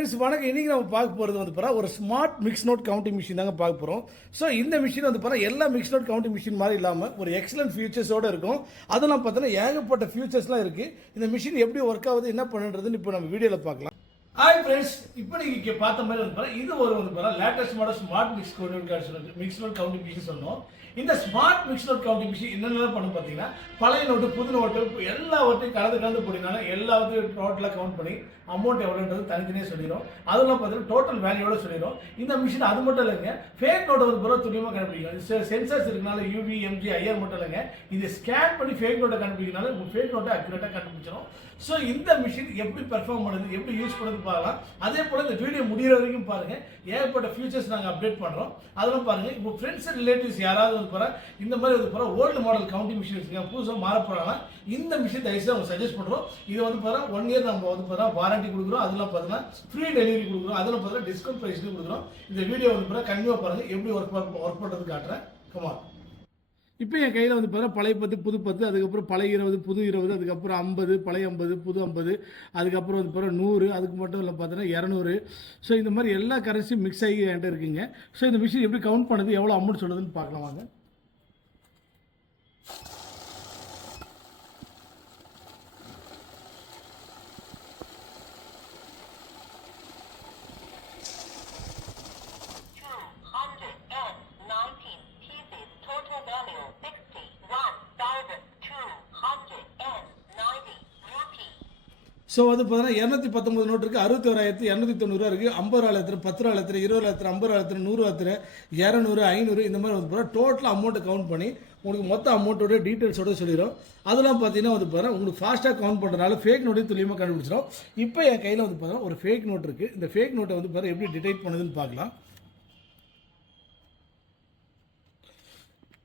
Friends வணக்கம். இன்றைக்கி நம்ம பார்க்க போகிறது வந்து பாரு ஒரு smart mix note counting machine தாங்க பார்க்க போகிறோம் ஸோ இந்த மிஷின் வந்து பாரு எல்லா மிக்ஸ் நோட் கவுண்டிங் மிஷின் மாதிரி இல்லாமல் ஒரு எக்ஸலன்ட் ஃபியூச்சர்ஸோடு இருக்கும். அதெல்லாம் பார்த்தோன்னா ஏகப்பட்ட ஃபியூச்சர்ஸ்லாம் இருக்குது இந்த மிஷின் எப்படி ஒர்க் ஆகுது என்ன பண்ணுறதுன்னு இப்போ நம்ம வீடியோவில் பார்க்கலாம். ஹாய் ஃப்ரெண்ட்ஸ் இப்போ நீங்கள் இங்கே பார்த்த மாதிரி வந்து பாருங்கள் இது ஒரு வந்து பாருங்கள் latest model smart mix counting mix note counting machine சொன்னோம். இந்த smart mix note counting machine என்னென்ன பண்ணும் பார்த்தீங்கன்னா பழைய நோட்டு புது நோட்டு எல்லாவற்றையும் கலந்து கலந்து போட்டினால எல்லாத்தையும் டோட்டலாக கவுண்ட் பண்ணி அமௌண்ட் எவ்வளோன்றது தனித்தனியாக சொல்லிடும் அதெல்லாம் பார்த்தீங்கன்னா டோட்டல் வேல்யூவோட சொல்லிடும் இந்த மிஷின் அது மட்டும் இல்லைங்க ஃபேக் நோட்டை வந்து பிறகு துல்லியமாக கண்டுபிடிக்கும் சென்சர்ஸ் இருக்கனால யூவி எம்ஜி ஐஆர் மட்டும் இல்லைங்க. இது ஸ்கேன் பண்ணி ஃபேக் நோட்டை கண்டுபிடிக்கனால ஃபேக் நோட்டை அக்யூரேட்டாக கண்டுபிடிச்சிடும் ஸோ இந்த மிஷின் எப்படி பெர்ஃபார்ம் பண்ணுது எப்படி யூஸ் பண்ணுது பார்க்கலாம். அதே போல் இந்த வீடியோ முடிகிற வரைக்கும் பாருங்க. ஏகப்பட்ட ஃபியூச்சர்ஸ் நாங்கள் அப்டேட் பண்ணுறோம் அதெல்லாம் பாருங்கள் இப்போ ஃப்ரெண்ட்ஸ் அண்ட் ரிலேட்டிவ்ஸ் யாராவது வந்து போகிற இந்த மாதிரி வந்து போகிற ஓல்டு மாடல் கவுண்டிங் மிஷின் வச்சுருக்காங்க. புதுசாக மாற போகிறாங்கன்னா இந்த மிஷின் தயவுசெய்து அவங்க சஜஸ்ட் பண்ணுறோம் இது வந்து பார்த்தா ஒன் இயர் நம்ம வந்து பார்த்தா வாரண்டி கொடுக்குறோம். அதெல்லாம் பார்த்தீங்கன்னா ஃப்ரீ டெலிவரி கொடுக்குறோம். அதெல்லாம் பார்த்தீங்கன்னா டிஸ்கவுண்ட் ப்ரைஸ்லேயும் கொடுக்குறோம். இந்த வீடியோ வந்து பார்த்தா கண்டிப்பாக பாருங்கள் எப்படி ஒர்க் ஒர்க் பண்ணுறது காட்டுறேன். கமா இப்போ என் கையில் வந்து பார்த்தா பழைய பத்து புது பத்து அதுக்கப்புறம் பழைய இருபது புது இருபது அதுக்கப்புறம் ஐம்பது பழைய ஐம்பது புது ஐம்பது அதுக்கப்புறம் வந்து பார்த்தா நூறு அதுக்கு மட்டும் இல்லை பார்த்தீங்கன்னா இரநூறு. ஸோ இந்த மாதிரி எல்லா கரன்சியும் மிக்ஸ் ஆகி என்கிட்ட இருக்குங்க. ஸோ இந்த மிஷின் எப்படி கவுண்ட் பண்ணுது எவ்வளோ அமௌண்ட் சொல்லுதுன்னு பார்க்கலாம் வாங்க. ஸோ வந்து பார்த்தீங்கன்னா இரநூத்தி பத்தொம்பது நோட்டு இருக்குது அறுபத்தி ஓராயிரத்தி இரநூத்தி தொண்ணூறுவா இருக்குது ஐம்பது ரூபாய் பத்து ரூபா லத்திரம் இருபது லத்திரம் ஐம்பது ரூபா லத்திரம் நூறு லத்திரம் இரநூறு ஐநூறு இந்த மாதிரி வந்து பார்த்தா டோட்டல் அமௌண்ட்டை கவுண்ட் பண்ணி உங்களுக்கு மொத்த அமௌண்ட்டோட டீட்டெயில்ஸோட சொல்லிடும் அதெல்லாம் பார்த்தீங்கன்னா வந்து பார்த்தீங்கன்னா உங்களுக்கு ஃபாஸ்ட்டாக கவுண்ட் பண்ணுறதுனால ஃபேக் நோட்டையும் துல்லியமாக கண்டுபிடிச்சிடும் இப்போ என் கையில் வந்து பார்த்தீங்கன்னா ஒரு ஃபேக் நோட் இருக்குது இந்த ஃபேக் நோட்டை வந்து பார்த்தா எப்படி டிடெக்ட் பண்ணுதுன்னு பார்க்கலாம்.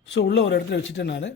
ஸோ உள்ள ஒரு இடத்துல வச்சுட்டேன் நான்.